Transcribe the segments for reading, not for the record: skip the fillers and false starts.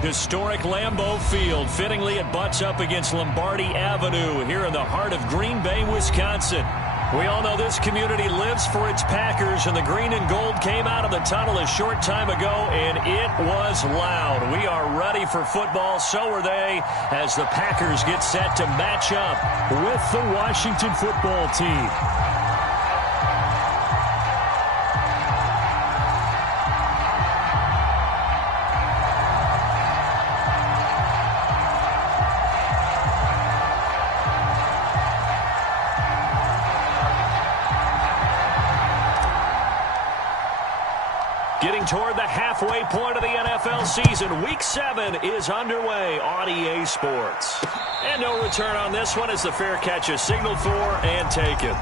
Historic Lambeau Field. Fittingly, it butts up against Lombardi Avenue here in the heart of Green Bay, Wisconsin. We all know this community lives for its Packers, and the green and gold came out of the tunnel a short time ago, and it was loud. We are ready for football. So are they, as the Packers get set to match up with the Washington football team. Getting toward the halfway point of the NFL season. Week 7 is underway on EA Sports. And no return on this one as the fair catch is signaled for and taken.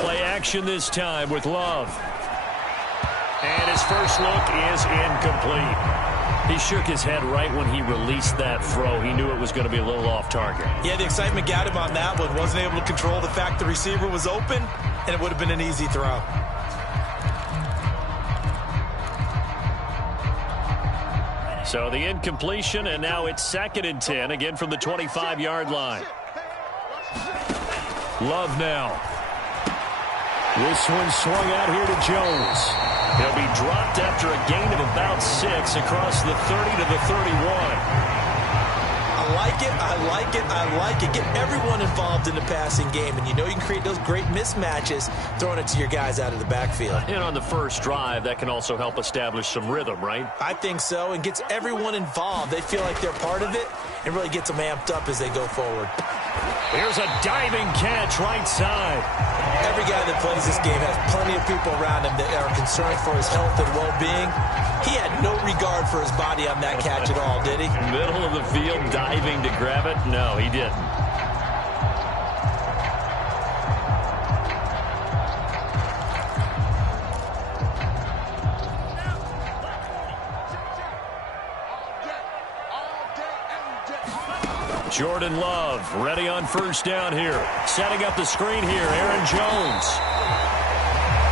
Play action this time with Love. And his first look is incomplete. He shook his head right when he released that throw. He knew it was going to be a little off target. Yeah, the excitement got him on that one. Wasn't able to control the fact the receiver was open, and it would have been an easy throw. So the incompletion, and now it's 2nd and 10, again from the 25-yard line. Love now. This one swung out here to Jones. He'll be dropped after a gain of about 6 across the 30 to the 31. I like it, I like it, I like it. Get everyone involved in the passing game, and you know you can create those great mismatches throwing it to your guys out of the backfield. And on the first drive, that can also help establish some rhythm, right? I think so, and gets everyone involved. They feel like they're part of it, and really gets them amped up as they go forward. Here's a diving catch right side. Every guy that plays this game has plenty of people around him that are concerned for his health and well-being. He had no regard for his body on that catch at all, did he? Middle of the field, diving to grab it? No, he didn't. Jordan Love ready on first down here. Setting up the screen here, Aaron Jones.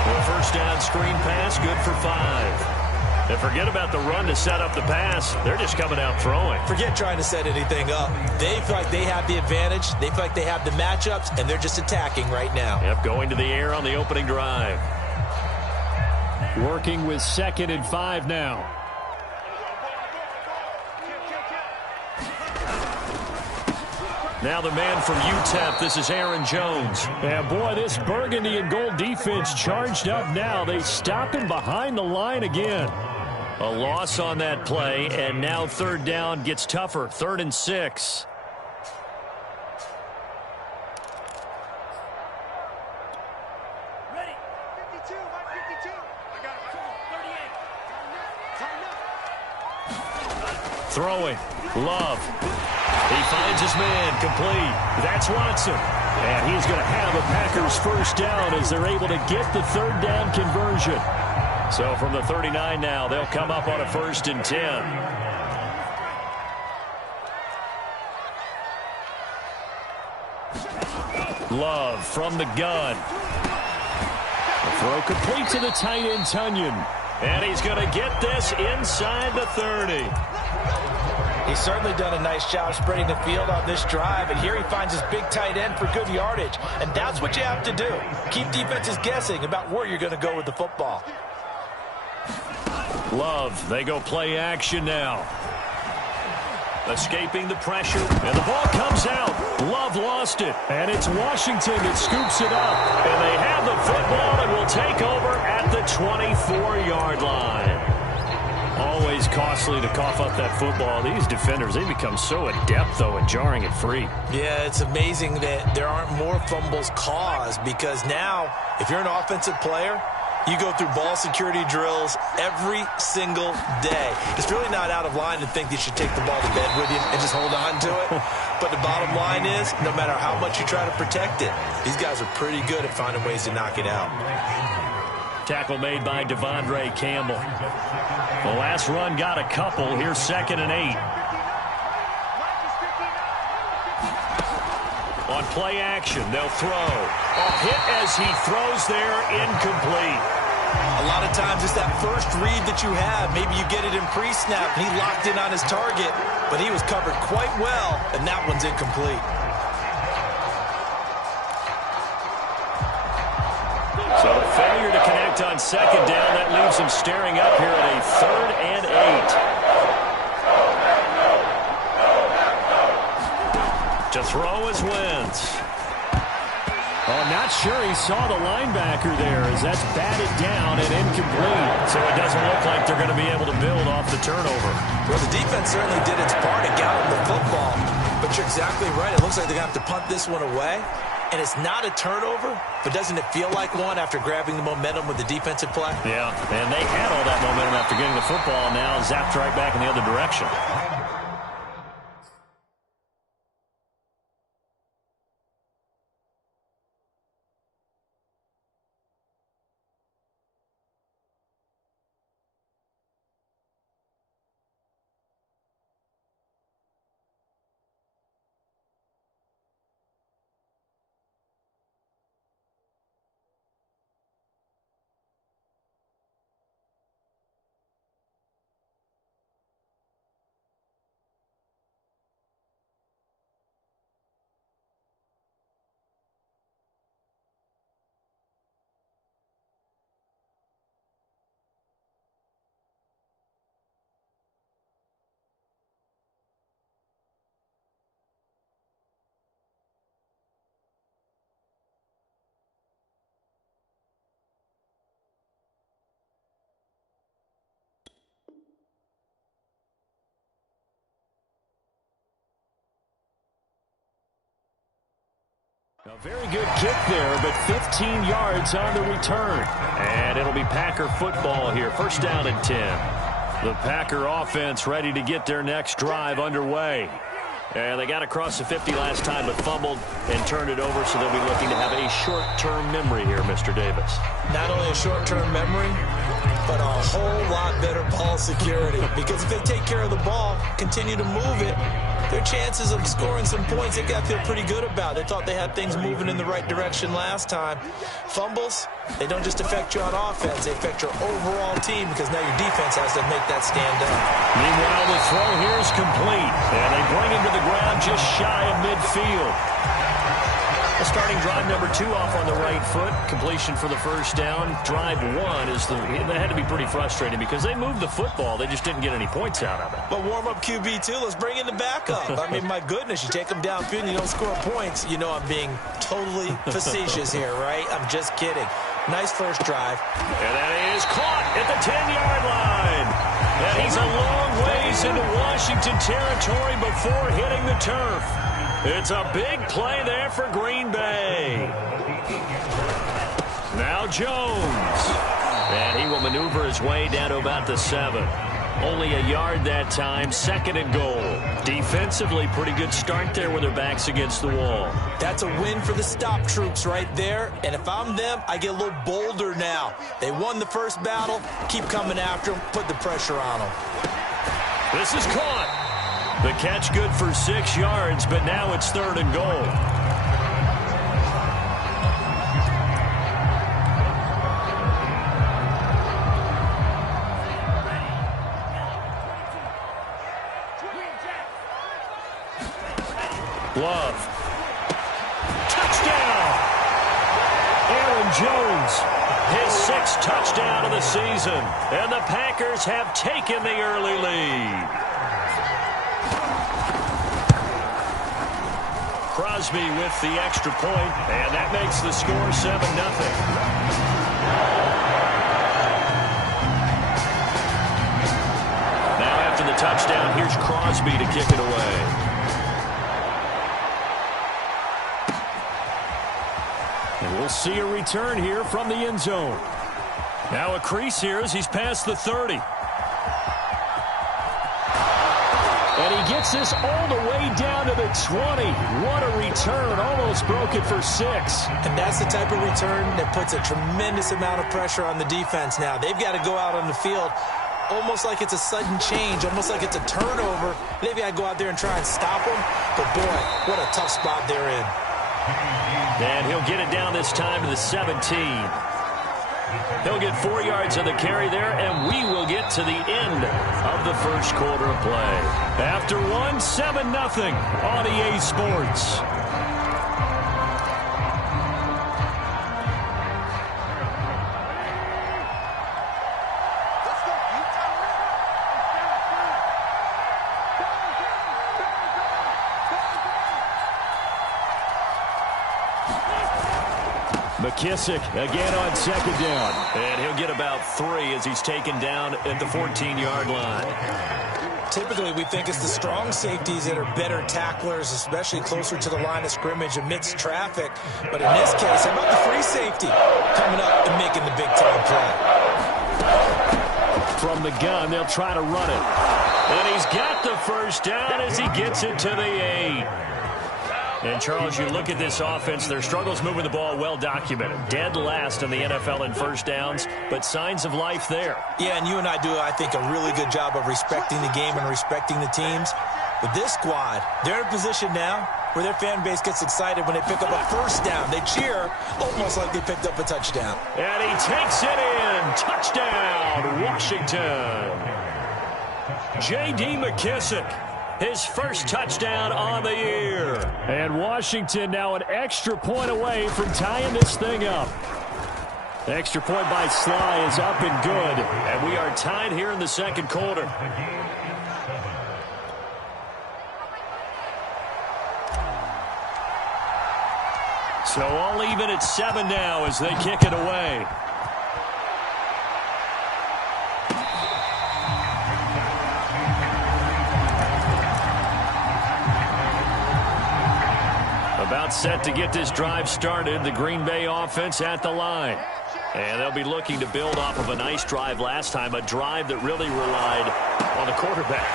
The first down screen pass, good for 5. And forget about the run to set up the pass. They're just coming out throwing. Forget trying to set anything up. They feel like they have the advantage. They feel like they have the matchups, and they're just attacking right now. Yep, going to the air on the opening drive. Working with 2nd and 5 now. Now the man from UTEP, this is Aaron Jones. And boy, this burgundy and gold defense charged up now. They stop him behind the line again. A loss on that play, and now 3rd down gets tougher. 3rd and 6. Ready. 52, Mark 52. I got it. 38. Throwing. Love. He finds his man, complete. That's Watson. And he's going to have a Packers first down as they're able to get the 3rd down conversion. So from the 39 now, they'll come up on a 1st and 10. Love from the gun. The throw complete to the tight end, Tunyon. And he's going to get this inside the 30. He's certainly done a nice job spreading the field on this drive, and here he finds his big tight end for good yardage. And that's what you have to do. Keep defenses guessing about where you're going to go with the football. Love, they go play action now. Escaping the pressure, and the ball comes out. Love lost it, and it's Washington that scoops it up. And they have the football and will take over at the 24-yard line. Always costly to cough up that football. These defenders, they become so adept, though, at jarring it free. Yeah, it's amazing that there aren't more fumbles caused, because now, if you're an offensive player, you go through ball security drills every single day. It's really not out of line to think you should take the ball to bed with you and just hold on to it. But the bottom line is, no matter how much you try to protect it, these guys are pretty good at finding ways to knock it out. Tackle made by Devondre Campbell. The last run got a couple. Here's 2nd and 8. On play action, they'll throw. Hit as he throws there, incomplete. A lot of times it's that first read that you have. Maybe you get it in pre-snap, and he locked in on his target, but he was covered quite well, and that one's incomplete. So a failure to connect on second down. That leaves him staring up here at a 3rd and 8. To throw is Wentz. Oh, not sure he saw the linebacker there as that's batted down and incomplete. So it doesn't look like they're going to be able to build off the turnover. Well, the defense certainly did its part. It got him the football. But you're exactly right. It looks like they're going to have to punt this one away. And it's not a turnover, but doesn't it feel like one after grabbing the momentum with the defensive play? Yeah, and they had all that momentum after getting the football, now zapped right back in the other direction. A very good kick there, but 15 yards on the return. And it'll be Packer football here. 1st down and 10. The Packer offense ready to get their next drive underway. And they got across the 50 last time, but fumbled and turned it over, so they'll be looking to have a short-term memory here, Mr. Davis. Not only a short-term memory, but a whole lot better ball security. Because if they take care of the ball, continue to move it, their chances of scoring some points, they got to feel pretty good about. They thought they had things moving in the right direction last time. Fumbles, they don't just affect you on offense. They affect your overall team because now your defense has to make that stand up. Meanwhile, the throw here is complete. And they bring him to the ground just shy of midfield. The starting drive number 2 off on the right foot. Completion for the 1st down. Drive 1 is they had to be pretty frustrating because they moved the football. They just didn't get any points out of it. But warm-up QB, too. Let's bring in the backup. I mean, my goodness, you take them downfield and you don't score points. You know I'm being totally facetious here, right? I'm just kidding. Nice first drive. And that is caught at the 10-yard line. And he's a long ways into Washington territory before hitting the turf. It's a big play there for Green Bay. Now Jones. And he will maneuver his way down to about the 7. Only a yard that time, 2nd and goal. Defensively, pretty good start there with their backs against the wall. That's a win for the stop troops right there. And if I'm them, I get a little bolder now. They won the first battle. Keep coming after them. Put the pressure on them. This is caught. The catch good for 6 yards, but now it's 3rd and goal. Love. Touchdown! Aaron Jones, his 6th touchdown of the season. And the Packers have taken the early lead. Crosby with the extra point, and that makes the score 7-0. Now after the touchdown, here's Crosby to kick it away. And we'll see a return here from the end zone. Now a crease here as he's past the 30. And he gets this all the way down to the 20. What a return. Almost broke it for 6. And that's the type of return that puts a tremendous amount of pressure on the defense now. They've got to go out on the field almost like it's a sudden change, almost like it's a turnover. They've got to go out there and try and stop them. But, boy, what a tough spot they're in. And he'll get it down this time to the 17. He'll get 4 yards of the carry there, and we will get to the end of the first quarter of play. After 7-0 on EA Sports. McKissick again on second down. And he'll get about 3 as he's taken down at the 14-yard line. Typically, we think it's the strong safeties that are better tacklers, especially closer to the line of scrimmage amidst traffic. But in this case, how about the free safety coming up and making the big-time play? From the gun, they'll try to run it. And he's got the first down as he gets it to the 8. And, Charles, you look at this offense, their struggles moving the ball well documented. Dead last in the NFL in first downs, but signs of life there. Yeah, and you and I do, I think, a really good job of respecting the game and respecting the teams. But this squad, they're in a position now where their fan base gets excited when they pick up a first down. They cheer almost like they picked up a touchdown. And he takes it in. Touchdown, Washington. J.D. McKissick. His first touchdown on the year. And Washington now an extra point away from tying this thing up. The extra point by Sly is up and good. And we are tied here in the second quarter. So all even at 7 now as they kick it away. About set to get this drive started. The Green Bay offense at the line. And they'll be looking to build off of a nice drive last time, a drive that really relied on the quarterback.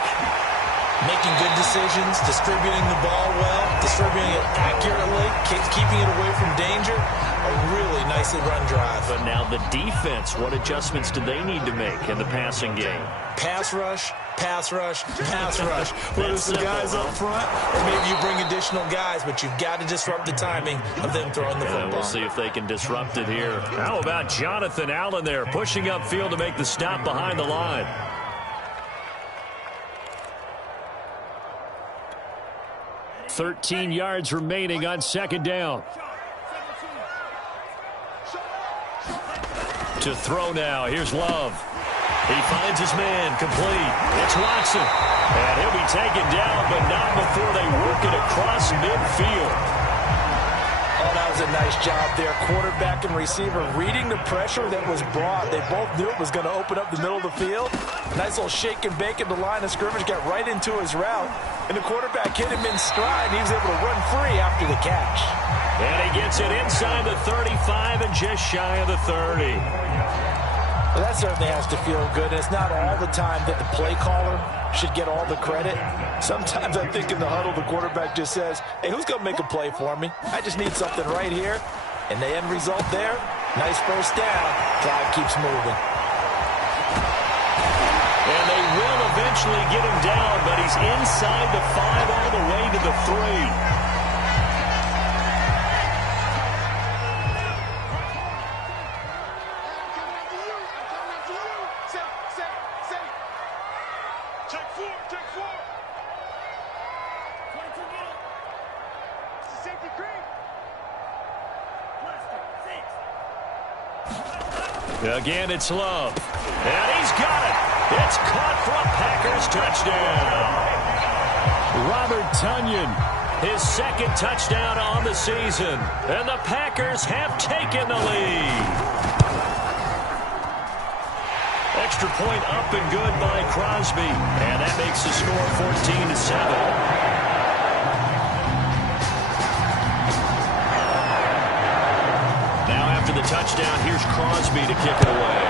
Making good decisions, distributing the ball well, distributing it accurately, keeping it away from danger. A really nicely run drive. But now the defense, what adjustments do they need to make in the passing game? Pass rush, pass rush, pass rush. Whether it's the guys up front or maybe you bring additional guys, but you've got to disrupt the timing of them throwing the football. We'll see if they can disrupt it here. How about Jonathan Allen there pushing upfield to make the stop behind the line? $13 yards remaining on second down. To throw now. Here's Love. He finds his man complete. It's Watson. And he'll be taken down, but not before they work it across midfield. Oh, that was a nice job there. Quarterback and receiver reading the pressure that was brought. They both knew it was going to open up the middle of the field. Nice little shake and bake at the line of scrimmage. Got right into his route. And the quarterback hit him in stride. And he was able to run free after the catch. And he gets it inside the 35 and just shy of the 30. Well, that certainly has to feel good. And it's not all the time that the play caller should get all the credit. Sometimes I think in the huddle, the quarterback just says, hey, who's going to make a play for me? I just need something right here. And the end result there, nice first down. Drive keeps moving. And they will eventually get him down, but he's inside the 5 all the way to the 3. Again, it's Love. And he's got it. It's caught for a Packers touchdown. Robert Tonyan, his second touchdown on the season. And the Packers have taken the lead. Extra point up and good by Crosby. And that makes the score 14-7. The touchdown, here's Crosby to kick it away.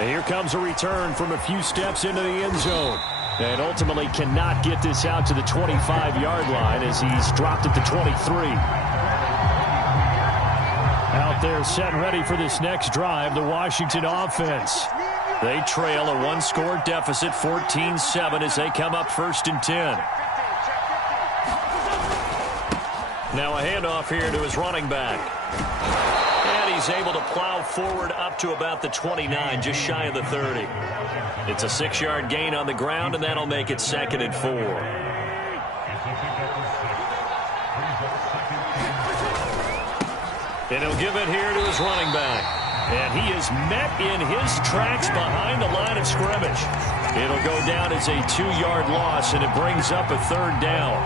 And here comes a return from a few steps into the end zone. And ultimately cannot get this out to the 25-yard line as he's dropped at the 23. Out there set and ready for this next drive, the Washington offense. They trail a one-score deficit, 14-7, as they come up 1st and 10. Now a handoff here to his running back. And he's able to plow forward up to about the 29, just shy of the 30. It's a 6-yard gain on the ground, and that'll make it 2nd and 4. And he'll give it here to his running back. And he is met in his tracks behind the line of scrimmage. It'll go down as a 2-yard loss, and it brings up a 3rd down.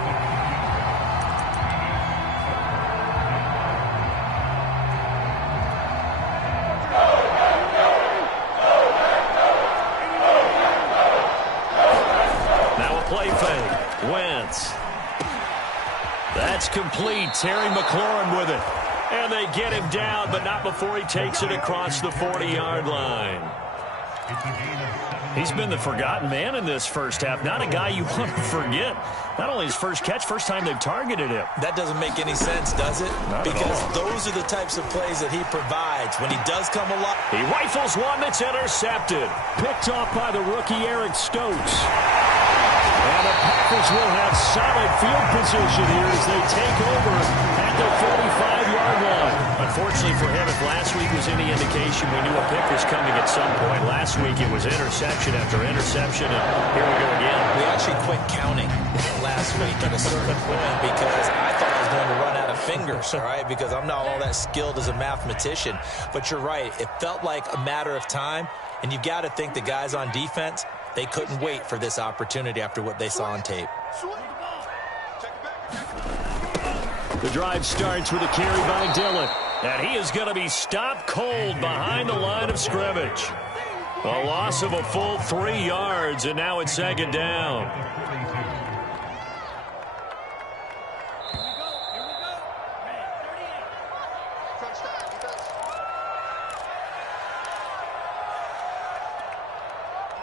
Now a play fake. Wentz. That's complete. Terry McLaurin with it. And they get him down, but not before he takes it across the 40-yard line. He's been the forgotten man in this first half. Not a guy you want to forget. Not only his first catch, first time they've targeted him. That doesn't make any sense, does it? Not because at all. those are the types of plays that he provides. When he does come alive. He rifles one that's intercepted. Picked off by the rookie Eric Stokes. And the Packers will have solid field position here as they take over at the 45-yard line. Unfortunately for him, if last week was any indication, we knew a pick was coming at some point. Last week it was interception after interception, and here we go again. We actually quit counting last week at a certain point because I thought I was going to run out of fingers, all right, because I'm not all that skilled as a mathematician. But you're right. It felt like a matter of time, and you've got to think the guys on defense, they couldn't wait for this opportunity after what they saw on tape. The drive starts with a carry by Dillon. And he is going to be stopped cold behind the line of scrimmage. A loss of a full 3 yards, and now it's 2nd down.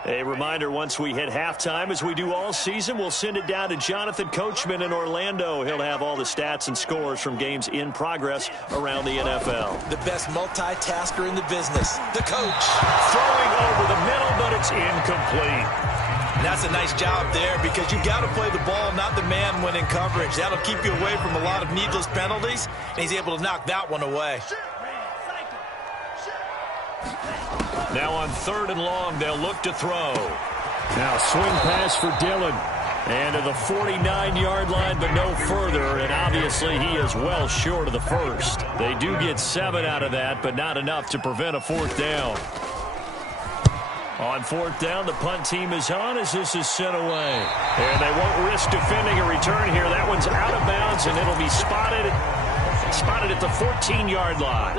A reminder, once we hit halftime, as we do all season, we'll send it down to Jonathan Coachman in Orlando. He'll have all the stats and scores from games in progress around the NFL. The best multitasker in the business, the coach. Throwing over the middle, but it's incomplete. And that's a nice job there because you've got to play the ball, not the man when in coverage. That'll keep you away from a lot of needless penalties, and he's able to knock that one away. Now on 3rd and long, they'll look to throw. Now swing pass for Dillon. And to the 49-yard line, but no further. And obviously he is well short of the first. They do get 7 out of that, but not enough to prevent a 4th down. On 4th down, the punt team is on as this is sent away. And they won't risk defending a return here. That one's out of bounds, and it'll be spotted at the 14-yard line.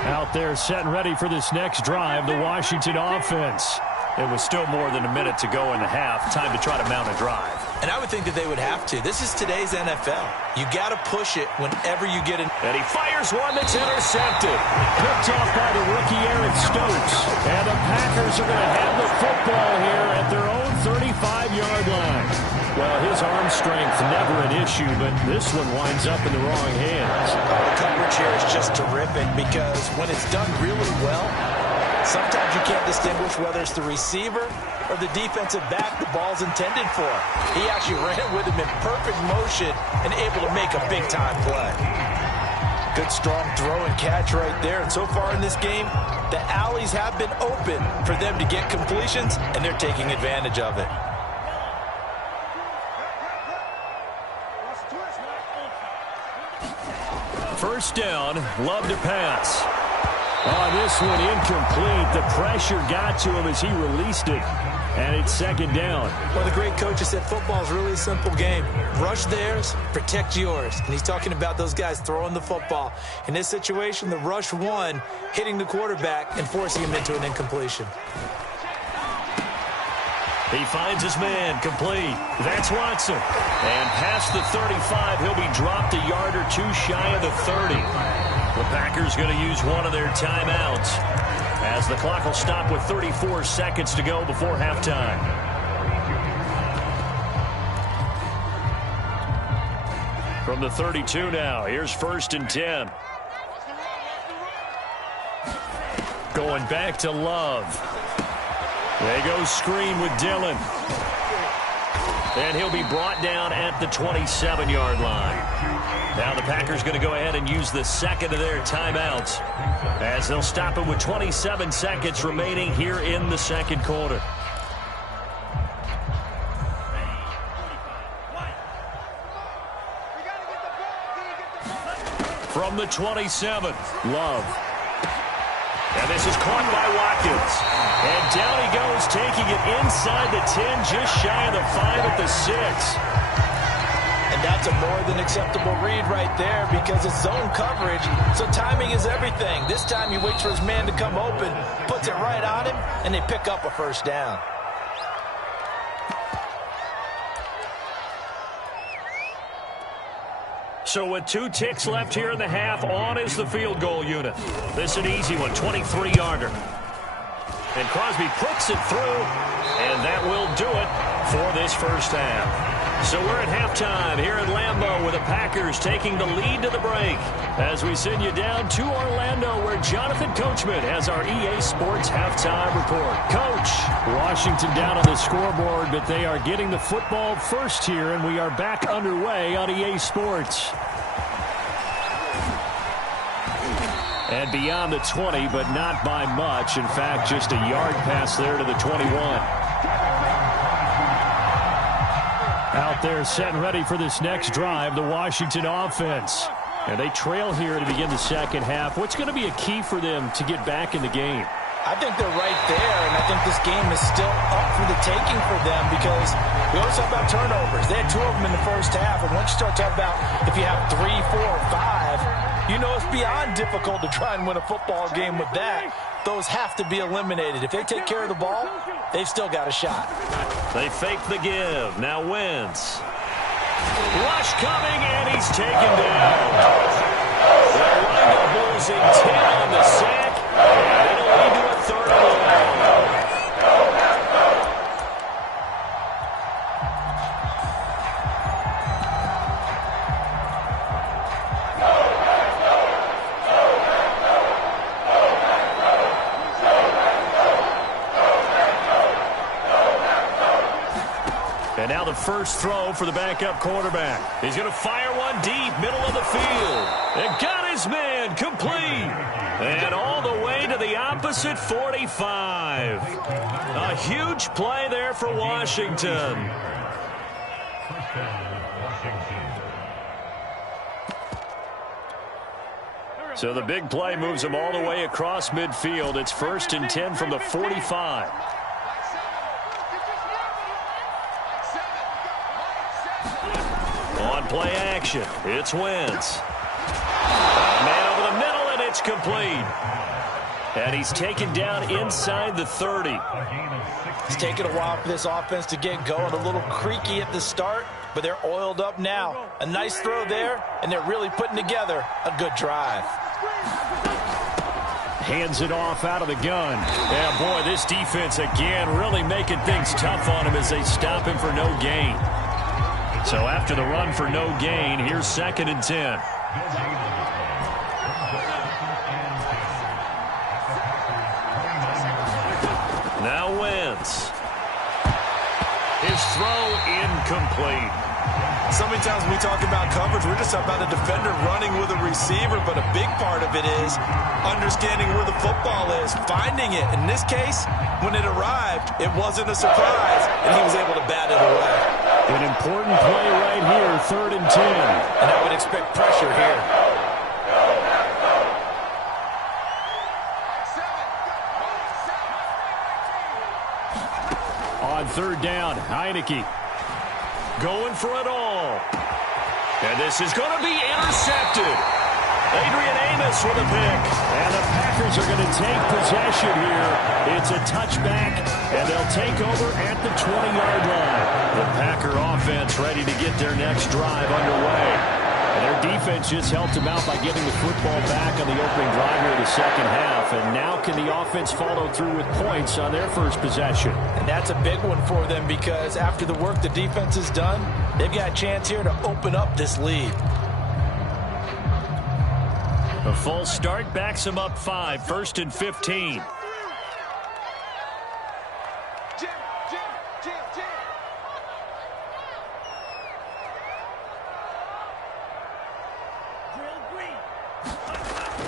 Out there set and ready for this next drive, the Washington offense. It was still more than a minute to go in the half. Time to try to mount a drive. And I would think that they would have to. This is today's NFL. You got to push it whenever you get in. And he fires one that's intercepted. Picked off by the rookie Eric Stokes. And the Packers are going to have the football here at their own 35-yard line. Well, his arm strength never an issue, but this one winds up in the wrong hands. The coverage here is just terrific because when it's done really well, sometimes you can't distinguish whether it's the receiver or the defensive back the ball's intended for. He actually ran with him in perfect motion and able to make a big-time play. Good, strong throw and catch right there. And so far in this game, the alleys have been open for them to get completions, and they're taking advantage of it. First down, Love to pass. On this one, incomplete. The pressure got to him as he released it. And it's 2nd down. Well, the great coach has said football is really a simple game. Rush theirs, protect yours. And he's talking about those guys throwing the football. In this situation, the rush one, hitting the quarterback and forcing him into an incompletion. He finds his man, complete. That's Watson. And past the 35, he'll be dropped a yard or two shy of the 30. The Packers going to use one of their timeouts as the clock will stop with 34 seconds to go before halftime. From the 32 now, here's 1st and 10. Going back to Love. They go screen with Dillon. And he'll be brought down at the 27-yard line. Now the Packers going to go ahead and use the second of their timeouts as they'll stop it with 27 seconds remaining here in the second quarter. From the 27, Love. And this is caught by Watkins. And down he goes, taking it inside the 10, just shy of the 5 at the 6. And that's a more than acceptable read right there because it's zone coverage, so timing is everything. This time he waits for his man to come open, puts it right on him, and they pick up a first down. So with 2 ticks left here in the half, on is the field goal unit. This is an easy one, 23-yarder. And Crosby puts it through, and that will do it for this first half. So we're at halftime here at Lambeau with the Packers taking the lead to the break as we send you down to Orlando where Jonathan Coachman has our EA Sports halftime report. Coach. Washington down on the scoreboard, but they are getting the football first here, and we are back underway on EA Sports. And beyond the 20, but not by much. In fact, just a yard pass there to the 21. Out there set and ready for this next drive, the Washington offense. And they trail here to begin the second half. What's going to be a key for them to get back in the game? I think they're right there, and I think this game is still up for the taking for them because we always talk about turnovers. They had 2 of them in the first half, and once you start talking about if you have 3, 4, 5, you know it's beyond difficult to try and win a football game with that. Those have to be eliminated. If they take care of the ball, they've still got a shot. They fake the give. Now Wentz. Rush coming, and he's taken down. They'll wind up losing 10 on the sack, and it'll lead to a 3rd and long. And now the first throw for the backup quarterback. He's going to fire one deep, middle of the field. And got his man complete. And all the way to the opposite 45. A huge play there for Washington. So the big play moves them all the way across midfield. It's 1st and 10 from the 45. On play action, it's Wentz. Man over the middle, and it's complete. And he's taken down inside the 30. It's taken a while for this offense to get going. A little creaky at the start, but they're oiled up now. A nice throw there, and they're really putting together a good drive. Hands it off out of the gun. Yeah, boy, this defense again really making things tough on him as they stop him for no gain. So after the run for no gain, here's 2nd and 10. Now Wentz. His throw incomplete. So many times when we talk about coverage, we're just talking about a defender running with a receiver, but a big part of it is understanding where the football is, finding it. In this case, when it arrived, it wasn't a surprise, and he was able to bat it away. An important play right here, 3rd and 10. And I would expect pressure here. On 3rd down, Heineke. Going for it all. And this is going to be intercepted. Adrian Amos with a pick. And the Packers are going to take possession here. It's a touchback, and they'll take over at the 20-yard line. The Packer offense ready to get their next drive underway. And their defense just helped them out by getting the football back on the opening drive here of the second half. And now can the offense follow through with points on their first possession? And that's a big one for them because after the work the defense has done, they've got a chance here to open up this lead. A false start backs him up 5, 1st and 15.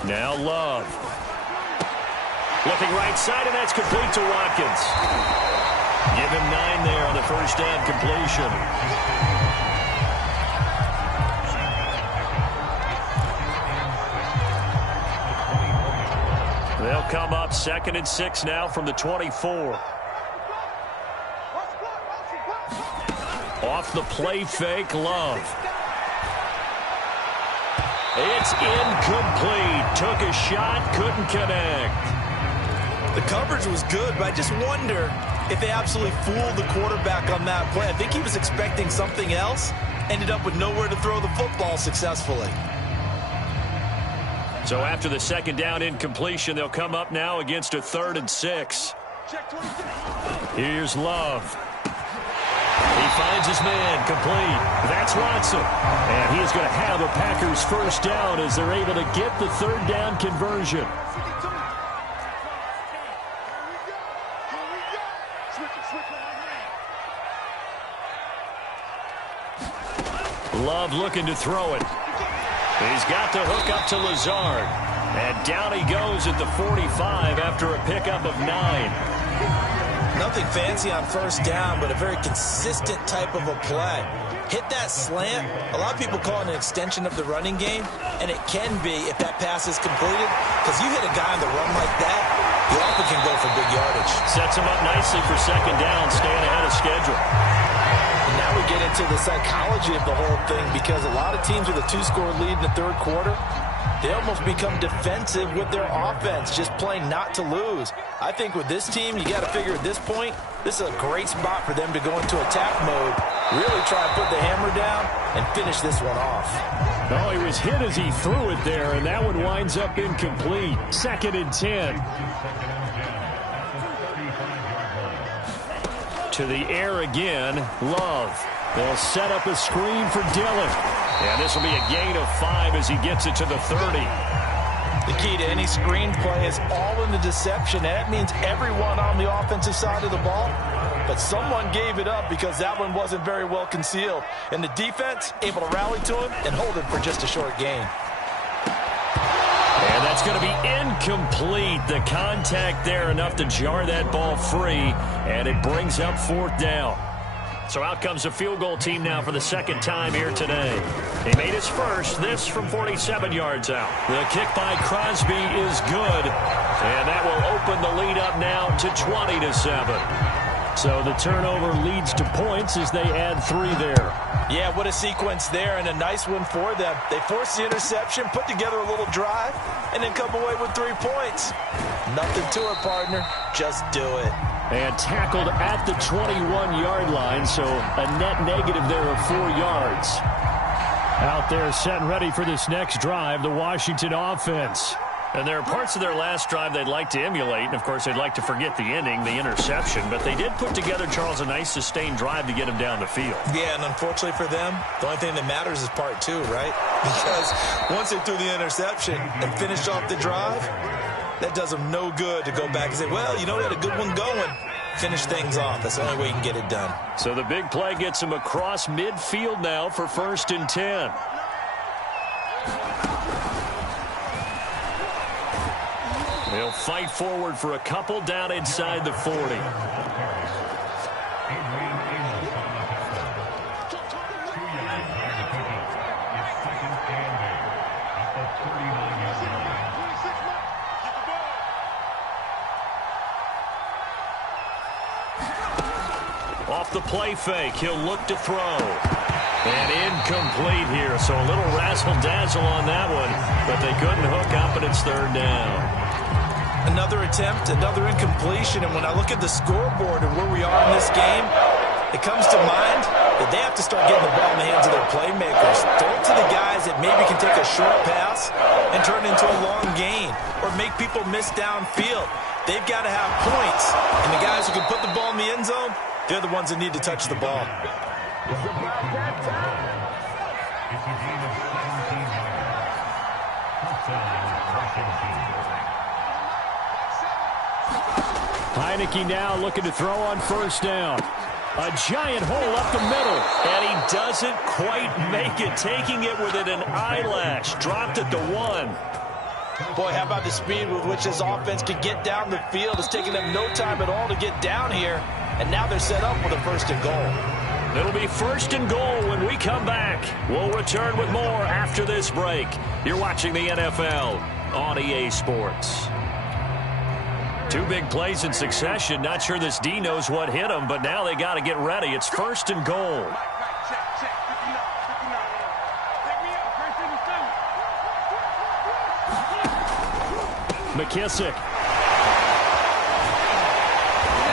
Now Love. Looking right side, and that's complete to Watkins. Give him 9 there on the first down completion. They'll come up 2nd and 6 now from the 24. Off the play fake, Love. It's incomplete. Took a shot, couldn't connect. The coverage was good, but I just wonder if they absolutely fooled the quarterback on that play. I think he was expecting something else, ended up with nowhere to throw the football successfully. So after the 2nd down incompletion, they'll come up now against a 3rd and 6. Here's Love. He finds his man, complete. That's Watson. And he is going to have a Packers first down as they're able to get the 3rd down conversion. Love looking to throw it. He's got the hook up to Lazard. And down he goes at the 45 after a pickup of 9. Nothing fancy on first down, but a very consistent type of a play. Hit that slant. A lot of people call it an extension of the running game, and it can be if that pass is completed, because you hit a guy on the run like that, he often can go for big yardage. Sets him up nicely for 2nd down, staying ahead of schedule. And now we get into the psychology of the whole thing, because a lot of teams with a 2-score lead in the 3rd quarter, they almost become defensive with their offense, just playing not to lose. I think with this team, you got to figure at this point, this is a great spot for them to go into attack mode, really try and put the hammer down and finish this one off. Oh, he was hit as he threw it there, and that one winds up incomplete. 2nd and 10. To the air again, Love. They'll set up a screen for Dillon. And this will be a gain of 5 as he gets it to the 30. The key to any screen play is all in the deception. That means everyone on the offensive side of the ball. But someone gave it up because that one wasn't very well concealed. And the defense able to rally to him and hold him for just a short gain. And that's going to be incomplete. The contact there enough to jar that ball free. And it brings up 4th down. So out comes the field goal team now for the 2nd time here today. He made his first, this from 47 yards out. The kick by Crosby is good. And that will open the lead up now to 20-7. So the turnover leads to points as they add 3 there. Yeah, what a sequence there, and a nice one for them. They force the interception, put together a little drive, and then come away with 3 points. Nothing to it, partner. Just do it. And tackled at the 21-yard line, so a net negative there of 4 yards. Out there set and ready for this next drive, the Washington offense. And there are parts of their last drive they'd like to emulate, and of course they'd like to forget the ending, the interception, but they did put together, Charles, a nice sustained drive to get him down the field. Yeah, and unfortunately for them, the only thing that matters is part 2, right? Because once they threw the interception and finished off the drive, that does them no good to go back and say, well, you know, we had a good one going. Finish things off. That's the only way you can get it done. So the big play gets him across midfield now for 1st and 10. They'll fight forward for a couple down inside the 40. Off the play fake, he'll look to throw. And incomplete here, so a little razzle-dazzle on that one, but they couldn't hook up, and it's 3rd down. Another attempt, another incompletion, and when I look at the scoreboard and where we are in this game, it comes to mind that they have to start getting the ball in the hands of their playmakers. Throw it to the guys that maybe can take a short pass and turn it into a long gain or make people miss downfield. They've got to have points, and the guys who can put the ball in the end zone, they're the ones that need to touch the ball. Heineke now looking to throw on 1st down. A giant hole up the middle. And he doesn't quite make it, taking it within an eyelash. Dropped at the 1. Boy, how about the speed with which this offense can get down the field? It's taking them no time at all to get down here, and now they're set up with a 1st and goal. It'll be 1st and goal when we come back. We'll return with more after this break. You're watching the NFL on EA Sports. 2 big plays in succession. Not sure this D knows what hit him, but now they got to get ready. It's 1st and goal. McKissick.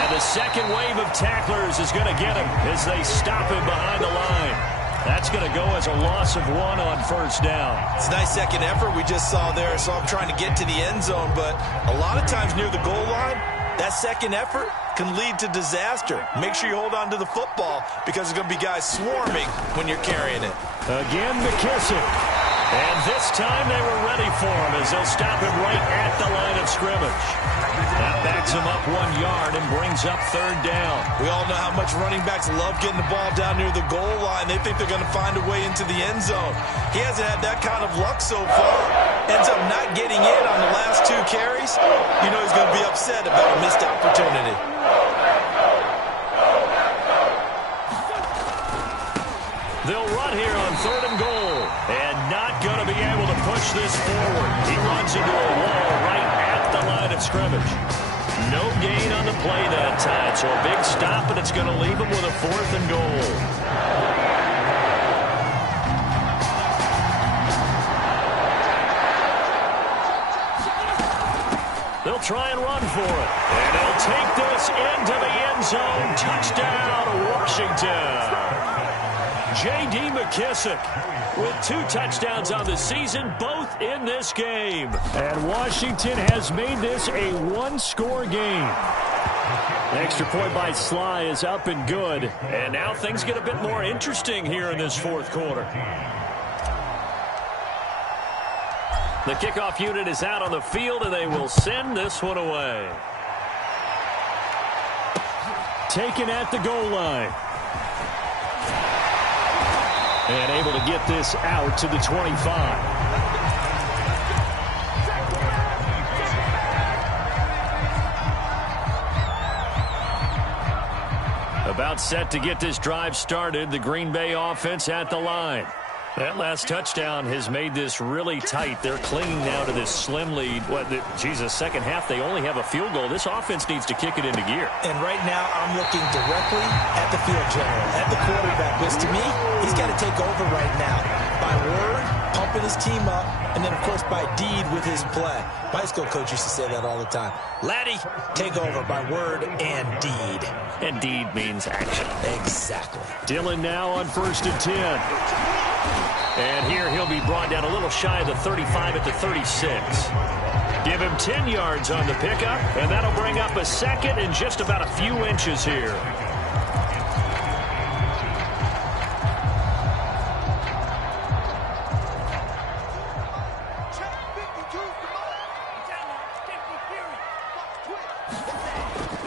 And the second wave of tacklers is going to get him as they stop him behind the line. That's going to go as a loss of 1 on 1st down. It's a nice second effort we just saw there. So I'm trying to get to the end zone, but a lot of times near the goal line, that second effort can lead to disaster. Make sure you hold on to the football because there's going to be guys swarming when you're carrying it. Again, McKissick. And this time they were ready for him as they'll stop him right at the line of scrimmage. That backs him up 1 yard and brings up 3rd down. We all know how much running backs love getting the ball down near the goal line. They think they're going to find a way into the end zone. He hasn't had that kind of luck so far. Ends up not getting in on the last 2 carries. You know he's going to be upset about a missed opportunity. They'll run here on 3rd and goal. And not going to be able to push this forward. He runs into a wall right at the line of scrimmage. No gain on the play that time. So a big stop, and it's going to leave him with a 4th and goal. They'll try and run for it. And he'll take this into the end zone. Touchdown, Washington. J.D. McKissick with 2 touchdowns on the season, both in this game. And Washington has made this a 1-score game. Extra point by Sly is up and good. And now things get a bit more interesting here in this 4th quarter. The kickoff unit is out on the field, and they will send this one away. Taken at the goal line. And able to get this out to the 25. About set to get this drive started. The Green Bay offense at the line. That last touchdown has made this really tight. They're clinging now to this slim lead. Second half, they only have a field goal. This offense needs to kick it into gear. And right now, I'm looking directly at the field general, at the quarterback, because to me, he's got to take over right now. By word, pumping his team up, and then, of course, by deed with his play. My high school coach used to say that all the time. Laddie, take over by word and deed. And deed means action. Exactly. Dillon now on 1st and 10. And here he'll be brought down a little shy of the 35 at the 36. Give him 10 yards on the pickup, and that'll bring up a 2nd and just about a few inches here.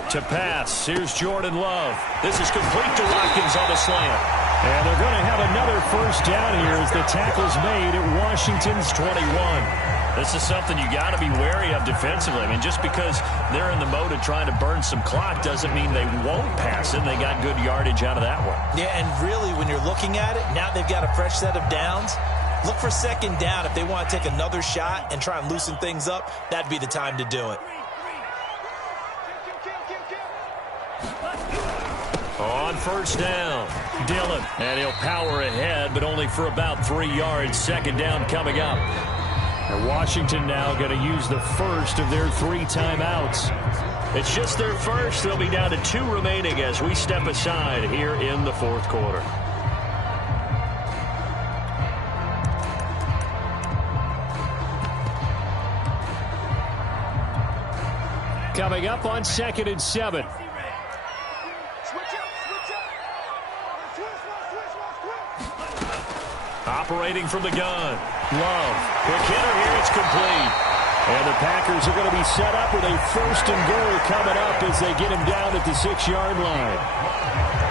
To pass, here's Jordan Love. This is complete to Watkins on the slant. And they're going to have another 1st down here as the tackle's made at Washington's 21. This is something you got to be wary of defensively. I mean, just because they're in the mode of trying to burn some clock doesn't mean they won't pass it. They got good yardage out of that one. Yeah, and really, when you're looking at it, now they've got a fresh set of downs. Look for 2nd down. If they want to take another shot and try and loosen things up, that'd be the time to do it. On 1st down, Dillon. And he'll power ahead, but only for about 3 yards. 2nd down coming up. And Washington now going to use the first of their 3 timeouts. It's just their first. They'll be down to 2 remaining as we step aside here in the 4th quarter. Coming up on 2nd and 7. Operating from the gun. Love. Quick hitter here. It's complete. And the Packers are going to be set up with a 1st and goal coming up as they get him down at the 6-yard line.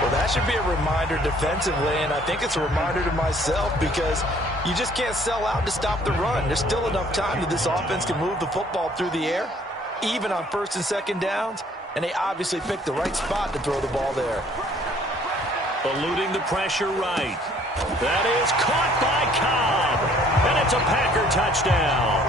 Well, that should be a reminder defensively, and I think it's a reminder to myself because you just can't sell out to stop the run. There's still enough time that this offense can move the football through the air, even on first and second downs, and they obviously picked the right spot to throw the ball there. Eluding the pressure right. That is caught by Cobb, and it's a Packer touchdown.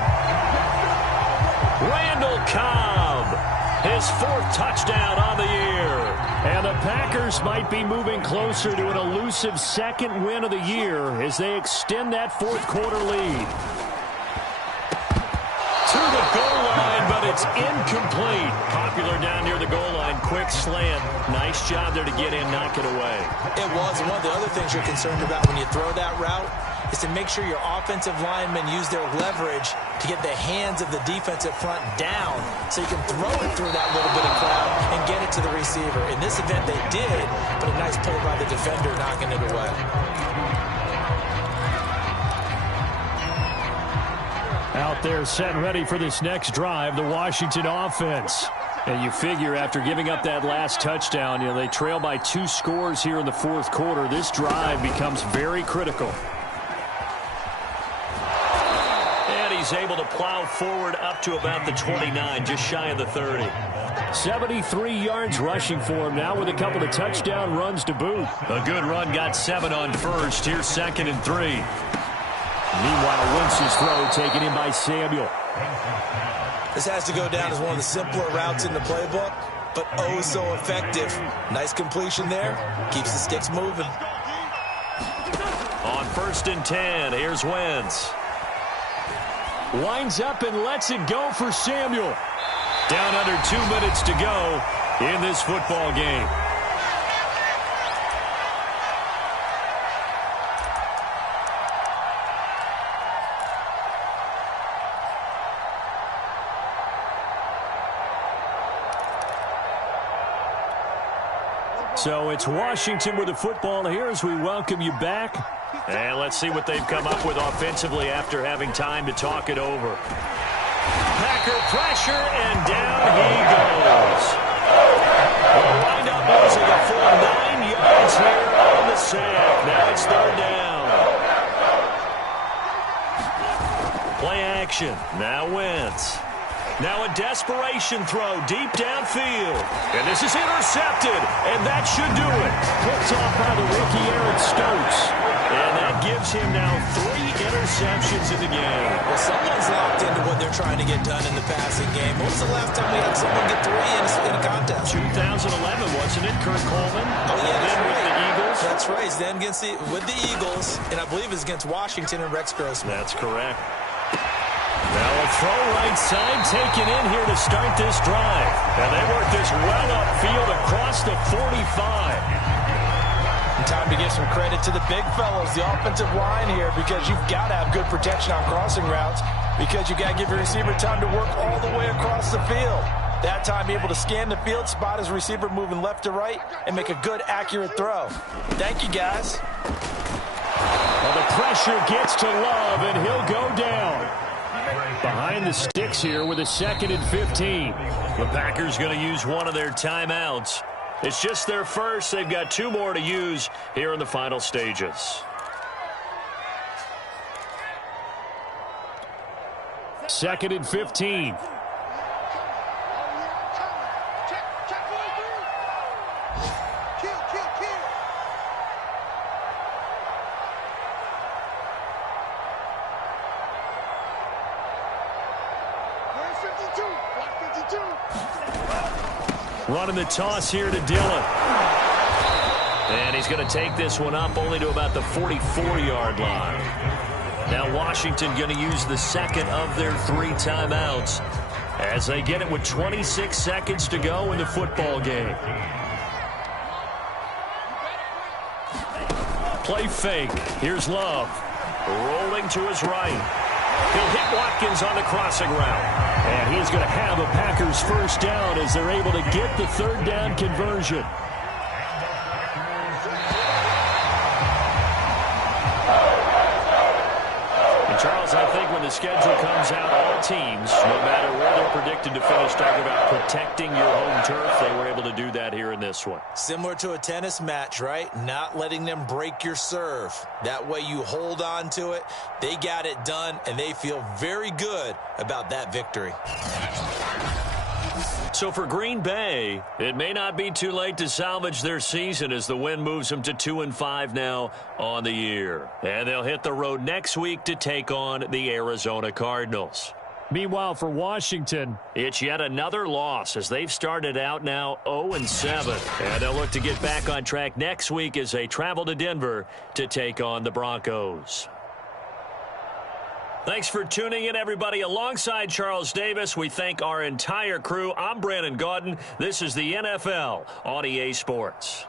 Randall Cobb, his 4th touchdown on the year. And the Packers might be moving closer to an elusive 2nd win of the year as they extend that 4th quarter lead. To the goal line, but it's incomplete. Popular down near the goal line. Quick slant. Nice job there to get in, knock it away. It was. And one of the other things you're concerned about when you throw that route is to make sure your offensive linemen use their leverage to get the hands of the defensive front down so you can throw it through that little bit of crowd and get it to the receiver. In this event, they did, but a nice play by the defender knocking it away. Out there set and ready for this next drive, the Washington offense. And you figure after giving up that last touchdown, they trail by 2 scores here in the 4th quarter. This drive becomes very critical. And he's able to plow forward up to about the 29, just shy of the 30. 73 yards rushing for him now with a couple of touchdown runs to boot. A good run, got 7 on first. Here's 2nd and 3. Meanwhile, Wentz's throw taken in by Samuel. This has to go down as one of the simpler routes in the playbook, but oh so effective. Nice completion there. Keeps the sticks moving. On 1st and 10, here's Wentz. Winds up and lets it go for Samuel. Down under 2 minutes to go in this football game. So it's Washington with the football here as we welcome you back. And let's see what they've come up with offensively after having time to talk it over. Packer pressure, and down he goes. We'll wind up losing a full 9 yards here on the sack. Now it's 3rd down. Play action. Now Wentz. Now a desperation throw deep downfield. And this is intercepted, and that should do it. Picked off by the rookie Aaron Stokes. And that gives him now 3 interceptions in the game. Well, someone's locked into what they're trying to get done in the passing game. When was the last time we had someone get 3 in a contest? 2011, wasn't it? Kurt Coleman? Oh, yeah, that's then right. With the Eagles? That's right. Then with the Eagles, and I believe it's against Washington and Rex Grossman. That's correct. Now a throw right side taken in here to start this drive. And they work this well upfield across the 45. And time to give some credit to the big fellows, the offensive line here, because you've got to have good protection on crossing routes because you've got to give your receiver time to work all the way across the field. That time able to scan the field, spot his receiver moving left to right, and make a good, accurate throw. Thank you, guys. Well, the pressure gets to Love, and he'll go down. Behind the sticks here with a 2nd and 15. The Packers going to use one of their timeouts. It's just their first. They've got 2 more to use here in the final stages. 2nd and 15. Running the toss here to Dillon. And he's going to take this one up only to about the 44-yard line. Now Washington going to use the 2nd of their 3 timeouts as they get it with 26 seconds to go in the football game. Play fake. Here's Love. Rolling to his right. He'll hit Watkins on the crossing route. And he's going to have a Packers first down as they're able to get the 3rd down conversion. And Charles, I think when the schedule comes out, all teams, no matter where they're predicted to finish, talk about protecting your home turf. They were able to do that here in this one. Similar to a tennis match, right? Not letting them break your serve. That way you hold on to it. They got it done, and they feel very good about that victory. So for Green Bay, it may not be too late to salvage their season as the win moves them to 2-5 now on the year. And they'll hit the road next week to take on the Arizona Cardinals. Meanwhile, for Washington, it's yet another loss as they've started out now 0-7. And they'll look to get back on track next week as they travel to Denver to take on the Broncos. Thanks for tuning in, everybody. Alongside Charles Davis, we thank our entire crew. I'm Brandon Gaudin. This is the NFL on EA Sports.